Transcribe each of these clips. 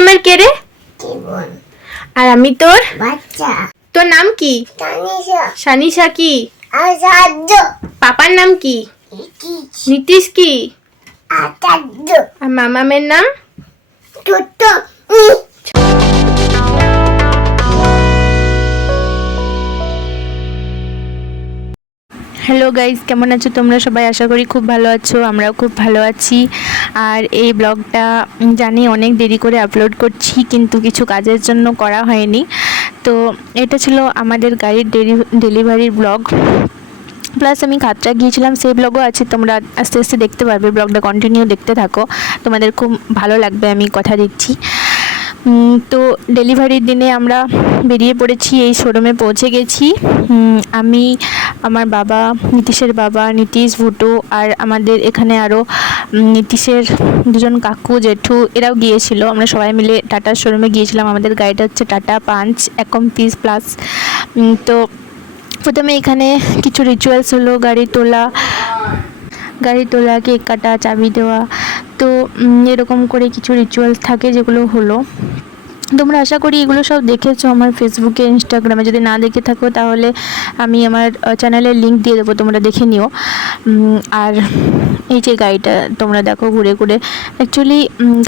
আমার কে রে? জীবন আর আমি তোর বাচ্চা তোর নাম কি? তানিশা শানিশা কি? আসাদ্য পাপার নাম কি? ইটিস নীতিশ কি? আসাদ্য আর মামামের নাম? ছোট হ্যালো গাইস, কেমন আছো তোমরা সবাই? আশা করি খুব ভালো আছো, আমরাও খুব ভালো আছি। আর এই ব্লগটা জানি অনেক দেরি করে আপলোড করছি, কিন্তু কিছু কাজের জন্য করা হয়নি। তো এটা ছিল আমাদের গাড়ির ডেলিভারির ব্লগ, প্লাস আমি খাতড়া গিয়েছিলাম সেই ব্লগও আছে। তোমরা আস্তে আস্তে দেখতে পারবে, ব্লগটা কন্টিনিউ দেখতে থাকো, তোমাদের খুব ভালো লাগবে, আমি কথা দিচ্ছি। তো ডেলিভারির দিনে আমরা বেরিয়ে পড়েছি, এই শোরুমে পৌঁছে গেছি। আমি, আমার বাবা, নীতিশের বাবা, নীতিশ, ভুটু, আর আমাদের এখানে আরও নীতিশের দুজন কাকু, জেঠু, এরাও গিয়েছিল। আমরা সবাই মিলে টাটার শোরুমে গিয়েছিলাম। আমাদের গাড়িটা হচ্ছে টাটা পাঞ্চ একম পিস প্লাস। তো প্রথমে এখানে কিছু রিচুয়ালস হলো, গাড়ি তোলা, কেক কাটা, চাবি দেওয়া। তো এরকম করে কিছু রিচুয়ালস থাকে যেগুলো হলো। তোমরা আশা করি এগুলো সব দেখেছো আমার ফেসবুকে, ইনস্টাগ্রামে। যদি না দেখে থাকো তাহলে আমি আমার চ্যানেলের লিঙ্ক দিয়ে দেবো, তোমরা দেখে নিও। আর এই যে গাড়িটা তোমরা দেখো ঘুরে ঘুরে, অ্যাকচুয়ালি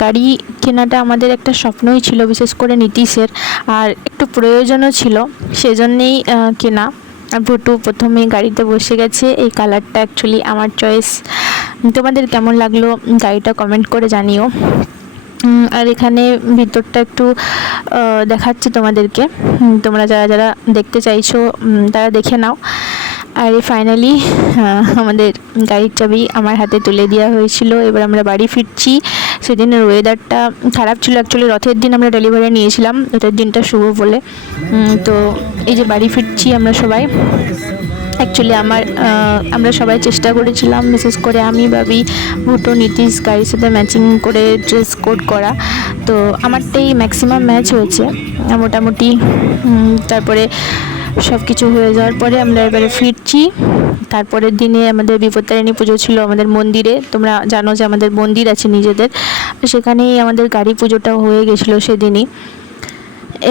গাড়ি কেনাটা আমাদের একটা স্বপ্নই ছিল, বিশেষ করে নীতিশের, আর একটু প্রয়োজনও ছিল, সেজন্যেই কেনা। আর ভুটু প্রথমে গাড়িতে বসে গেছে। এই কালারটা অ্যাকচুয়ালি আমার চয়েস। তোমাদের কেমন লাগলো গাড়িটা কমেন্ট করে জানিও। আর এখানে ভিতরটা একটু দেখাচ্ছি তোমাদেরকে, তোমরা যারা যারা দেখতে চাইছো তারা দেখে নাও। আর ফাইনালি আমাদের গাড়ির চাবি আমার হাতে তুলে দেওয়া হয়েছিল। এবার আমরা বাড়ি ফিরছি। সেদিনের ওয়েদারটা খারাপ ছিল, অ্যাকচুয়ালি রথের দিন আমরা ডেলিভারি নিয়েছিলাম, রথের দিনটা শুভ বলে। তো এই যে বাড়ি ফিরছি আমরা সবাই। অ্যাকচুয়ালি আমরা সবাই চেষ্টা করেছিলাম, বিশেষ করে আমি, ভাবি, ভুটো, নীতিশ, গাড়ির সাথে ম্যাচিং করে ড্রেস কোড করা। তো আমারটাই ম্যাক্সিমাম ম্যাচ হয়েছে মোটামুটি। তারপরে সব কিছু হয়ে যাওয়ার পরে আমরা এবারে ফিরছি। তারপরের দিনে আমাদের বিপত্তারিণী পুজো ছিল আমাদের মন্দিরে। তোমরা জানো যে আমাদের মন্দির আছে নিজেদের, সেখানেই আমাদের গাড়ি পুজোটাও হয়ে গেছিলো সেদিনই।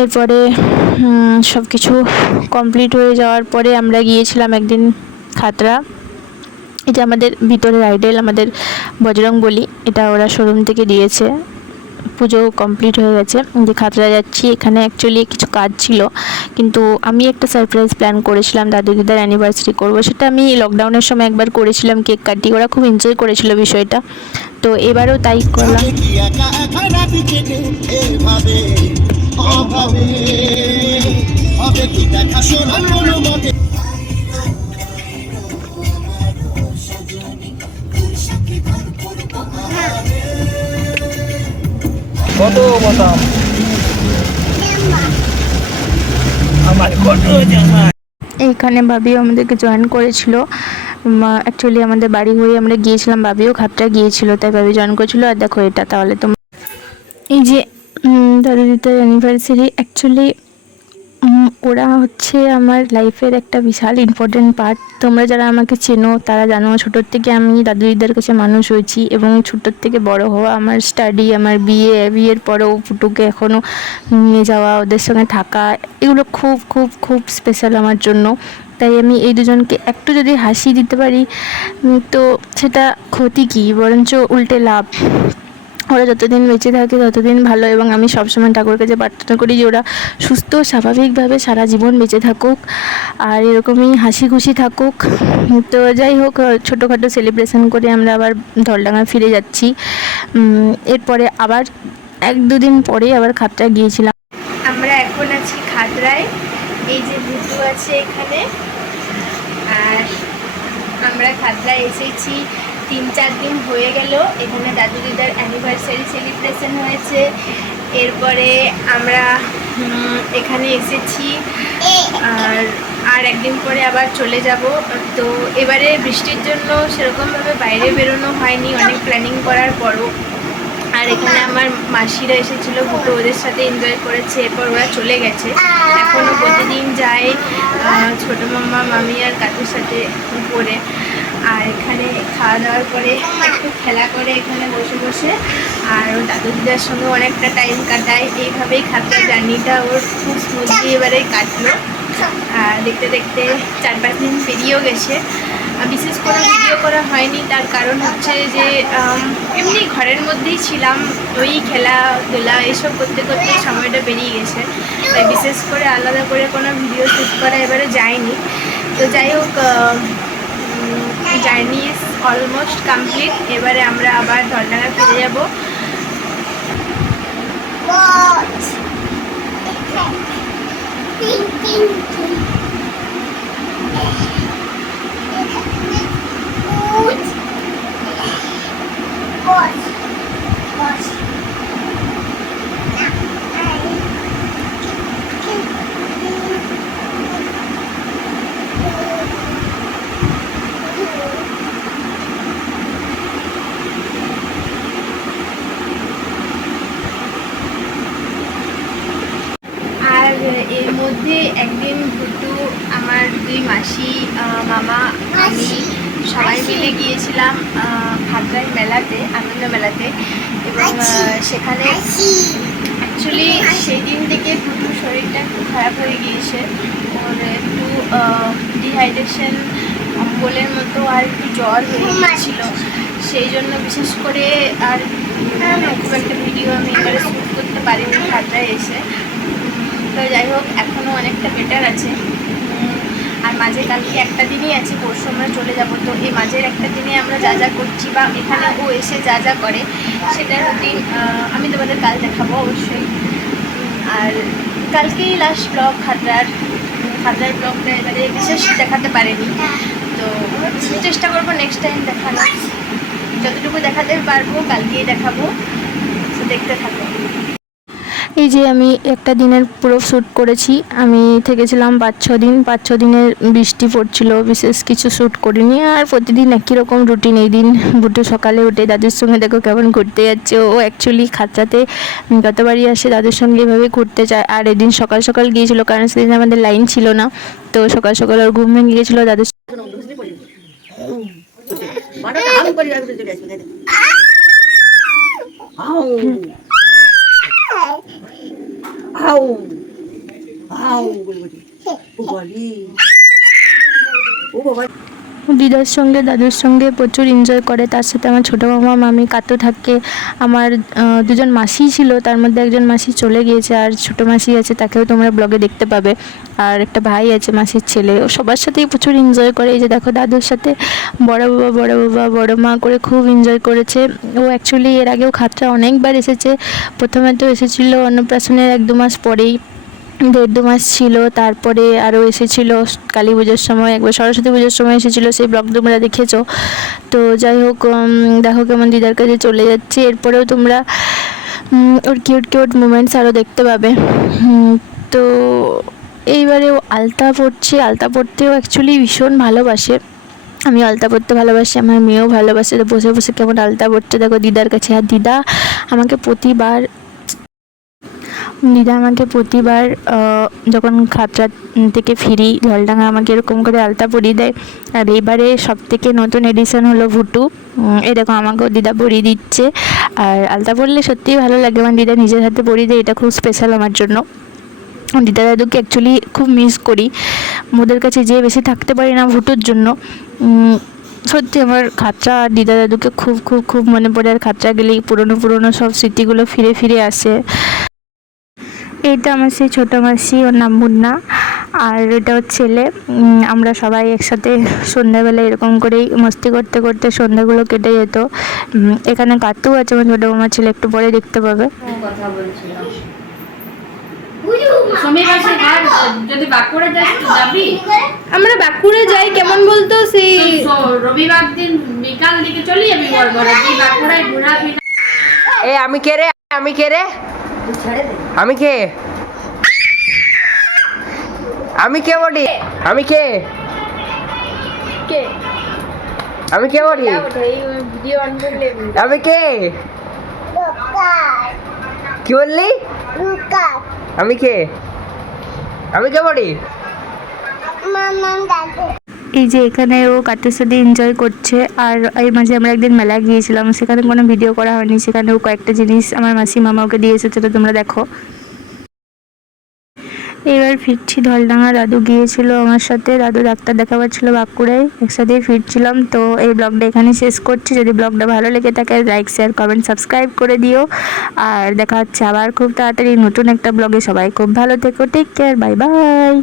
এরপরে সব কিছু কমপ্লিট হয়ে যাওয়ার পরে আমরা গিয়েছিলাম একদিন খাতড়া। এটা আমাদের ভিতরের আইডল, আমাদের বজরংবলী, এটা ওরা শোরুম থেকে দিয়েছে। পুজো কমপ্লিট হয়ে গেছে, যে খাতড়া যাচ্ছি। এখানে অ্যাকচুয়ালি কিছু কাজ ছিল, কিন্তু আমি একটা সারপ্রাইজ প্ল্যান করেছিলাম, দাদু দিদার অ্যানিভার্সারি করব। সেটা আমি লকডাউনের সময় একবার করেছিলাম, কেক কাটি, ওরা খুব এনজয় করেছিল বিষয়টা। তো এবারেও তাই করলাম। কত বাদাম আমার কত জামা। এইখানে ভাবিও আমাদেরকে জয়েন করেছিল। অ্যাকচুয়ালি আমাদের বাড়ি হয়ে আমরা গিয়েছিলাম, ভাবিও খাতটা গিয়েছিল, তাই ভাবি জয়েন করেছিল। আর দেখো এটা, তাহলে তোমরা এই যে দাদু দিদার অ্যানিভার্সারি, অ্যাকচুয়ালি ওরা হচ্ছে আমার লাইফের একটা বিশাল ইম্পর্টেন্ট পার্ট। তোমরা যারা আমাকে চেনো তারা জানো, ছোটোর থেকে আমি দাদু দিদার কাছে মানুষ হয়েছি, এবং ছোটোর থেকে বড় হওয়া, আমার স্টাডি, আমার বিয়ের পরেও ফুটুকে এখনও নিয়ে যাওয়া, ওদের সঙ্গে থাকা, এগুলো খুব খুব খুব স্পেশাল আমার জন্য। তাই আমি এই দুজনকে একটু যদি হাসি দিতে পারি তো সেটা ক্ষতি কী, বরঞ্চ উল্টে লাভ। ওরা যতদিন বেঁচে থাকে ততদিন ভালো, এবং আমি সবসময় ঠাকুরের কাছে প্রার্থনা করি যে ওরা সুস্থ স্বাভাবিকভাবে সারা জীবন বেঁচে থাকুক, আর এরকমই হাসি খুশি থাকুক। তো যাই হোক, ছোটোখাটো সেলিব্রেশন করে আমরা আবার ধলডাঙ্গা ফিরে যাচ্ছি। এরপরে আবার 1-2 দিন পরে আবার খাতড়া গিয়েছিলাম। আমরা এখন আছি খাতড়ায়। এই যে ভুটু আছে এখানে, আর আমরা খাতড়ায় এসেছি 3-4 দিন হয়ে গেল। এখানে দাদু দিদার অ্যানিভার্সারি সেলিব্রেশন হয়েছে। এরপরে আমরা এখানে এসেছি, আর একদিন পরে আবার চলে যাব। তো এবারে বৃষ্টির জন্য সেরকমভাবে বাইরে বেরোনো হয়নি, অনেক প্ল্যানিং করার পরও। আর এখানে আমার মাসিরা এসেছিল, ভুটো ওদের সাথে এনজয় করেছে। এরপর ওরা চলে গেছে। এখনও প্রতিদিন যায় ছোটো মামা, মামি আর কাকুর সাথে উপরে। আর এখানে খাওয়া দাওয়ার পরে একটু খেলা করে এখানে বসে বসে, আর ওর দাদু দিদার সঙ্গে অনেকটা টাইম কাটায়। এইভাবেই খাতার জার্নিটা ওর খুব স্মুথলি এবারে কাটলো। আর দেখতে দেখতে 4-5 দিন পেরিয়েও গেছে। বিশেষ করে ভিডিও করা হয়নি, তার কারণ হচ্ছে যে এমনি ঘরের মধ্যেই ছিলাম, ওই খেলাধুলা এইসব করতে করতে সময়টা বেরিয়ে গেছে। তাই বিশেষ করে আলাদা করে কোনো ভিডিও শ্যুট করা এবারে যায়নি। তো যাই হোক, জার্নি ইজ অলমোস্ট কমপ্লিট। এবারে আমরা আবার ধলডাঙ্গা ফিরে যাব। আর এর মধ্যে একদিন ভুটু, আমার 2 মাসি, মামা, আমি সবাই মিলে গিয়েছিলাম খাতড়ায় মেলাতে, আনন্দ মেলাতে। এবং সেখানে অ্যাকচুয়ালি সেই দিন থেকে ভুটুর শরীরটা একটু খারাপ হয়ে গিয়েছে। ওর একটু ডিহাইড্রেশন, অম্বলের মতো আর একটু জ্বর হয়ে গিয়েছিলো। সেই জন্য বিশেষ করে আর খুব একটা ভিডিও আমি এবারে শ্যুট করতে পারিনি খাতড়ায় এসে। তো যাই হোক, এখনও অনেকটা বেটার আছে। আর মাঝে কালকে একটা দিনই আছে, পরশু আমরা চলে যাব। তো এই মাঝের একটা দিনে আমরা যা যা করছি বা এখানে ও এসে যা যা করে সেটার রুটিন আমি তোমাদের কাল দেখাবো অবশ্যই। আর কালকেই লাস্ট ব্লগ খাতড়ার ব্লগটা এবারে বিশেষ দেখাতে পারিনি। তো চেষ্টা করবো নেক্সট টাইম দেখানো, যতটুকু দেখাতে পারবো কালকেই দেখাবো। তো দেখতে থাকো। এই যে আমি একটা দিনের পুরো শ্যুট করেছি। আমি থেকেছিলাম 5-6 দিন। 5-6 দিনের বৃষ্টি পড়ছিল, বিশেষ কিছু শ্যুট করিনি। আর প্রতিদিন একই রকম রুটিন। এই দিন বুটু সকালে উঠে দাদুর সঙ্গে দেখো কেমন ঘুরতে যাচ্ছে। ও অ্যাকচুয়ালি খাতড়াতে যতবারই আসে দাদুর সঙ্গে এভাবে ঘুরতে যায়। আর এদিন সকাল সকাল গিয়েছিল, কারণ সেদিন আমাদের লাইন ছিল না। তো সকাল সকাল ওর ঘুম ভেঙে গিয়েছিল দাদুর। দিদার সঙ্গে দাদুর সঙ্গে প্রচুর এনজয় করে। তার সাথে আমার ছোটো মামা, মামি, কাতু থাকে। আমার 2জন মাসি ছিল, তার মধ্যে একজন মাসি চলে গিয়েছে। আর ছোটো মাসি আছে, তাকেও তোমরা ব্লগে দেখতে পাবে। আর একটা ভাই আছে মাসির ছেলে। ও সবার সাথেই প্রচুর এনজয় করে। এই যে দেখো দাদুর সাথে বড় বাবা বড় মা করে খুব এনজয় করেছে। ও অ্যাকচুয়ালি এর আগেও খাতড়া অনেকবার এসেছে। প্রথমে তো এসেছিলো অন্নপ্রাশনের 1-2 মাস পরেই, 1.5-2 মাস ছিল। তারপরে আরও এসেছিলো কালী পুজোর সময়, একবার সরস্বতী পুজোর সময় এসেছিলো, সেই ব্লগ তোমরা দেখেছো। তো যাই হোক, দেখো কেমন দিদার কাছে চলে যাচ্ছে। এরপরেও তোমরা ওর কিউট মোমেন্টস আরও দেখতে পাবে। তো এইবারে ও আলতা পড়ছে। আলতা পড়তেও অ্যাকচুয়ালি ভীষণ ভালোবাসে। আমি আলতা পড়তে ভালোবাসি, আমার মেয়েও ভালোবাসে। তো বসে বসে কেমন আলতা পড়ছে দেখো দিদার কাছে। আর দিদা আমাকে প্রতিবার যখন খাতড়া থেকে ফিরি ধলডাঙ্গা আমাকে এরকম করে আলতা পরিয়ে দেয়। আর এইবারে সবথেকে নতুন এডিশন হলো ভুটু। এরকম আমাকেও দিদা পরিয়ে দিচ্ছে। আর আলতা পরলে সত্যিই ভালো লাগে। আমার দিদা নিজের হাতে পরিয়ে দেয়, এটা খুব স্পেশাল আমার জন্য। দিদা দাদুকে অ্যাকচুয়ালি খুব মিস করি। ওদের কাছে যেয়ে বেশি থাকতে পারি না ভুটুর জন্য। সত্যি আমার খাতড়া আর দিদা দাদুকে খুব খুব খুব মনে পড়ে। আর খাতড়া গেলেই পুরনো সব স্মৃতিগুলো ফিরে আসে। এইটা আমার সেই ছোটো মাসি, ওর নাম মুন্না। আর এটা ওর ছেলে। আমরা সবাই একসাথে সন্ধ্যাবেলা এরকম করেই মস্তি করতে করতে সন্ধ্যাগুলো কেটে যেত। এখানে কাতু আছে, আমার ছোটো মামার ছেলে, একটু পরে দেখতে পাবে। কথা বলছিলাম যদি বাঁকুড়া যাস তো যাবি? আমরা বাঁকুড়া যাই কেমন বলতো, সেই রবিবার দিন বিকাল দিকে চলে যাবি বলবরে তুই বাঁকুড়ায় ঘোরাবি না। এ আমি কে রে? আমি কে রে? আমি কে? আমি কে বলি? আমি কে? কে আমি কে বলি? ভিডিও অন করলে আমি কে? কি বললি? আমি কে? আমি কে বলি? এই যে এখানে ও কাটের সাথে এনজয় করছে। আর এই মাঝে আমরা একদিন মেলায় গিয়েছিলাম, সেখানে কোনো ভিডিও করা হয়নি, সেখানে ও কয়েকটা জিনিস আমার মাসি মামা ওকে দিয়ে এসেছে, তো তোমরা দেখো। এবার ফিরছি ধলডাঙ্গা, দাদু গিয়েছিল আমার সাথে, দাদু ডাক্তার দেখাবার ছিল বাঁকুড়ায়, একসাথেই ফিরছিলাম। তো এই ব্লগটা এখানে শেষ করছি। যদি ব্লগটা ভালো লেগে থাকে লাইক শেয়ার কমেন্ট সাবস্ক্রাইব করে দিও। আর দেখা হচ্ছে আবার খুব তাড়াতাড়ি নতুন একটা ব্লগে। সবাই খুব ভালো থেকো, টেক কেয়ার, বাই বাই।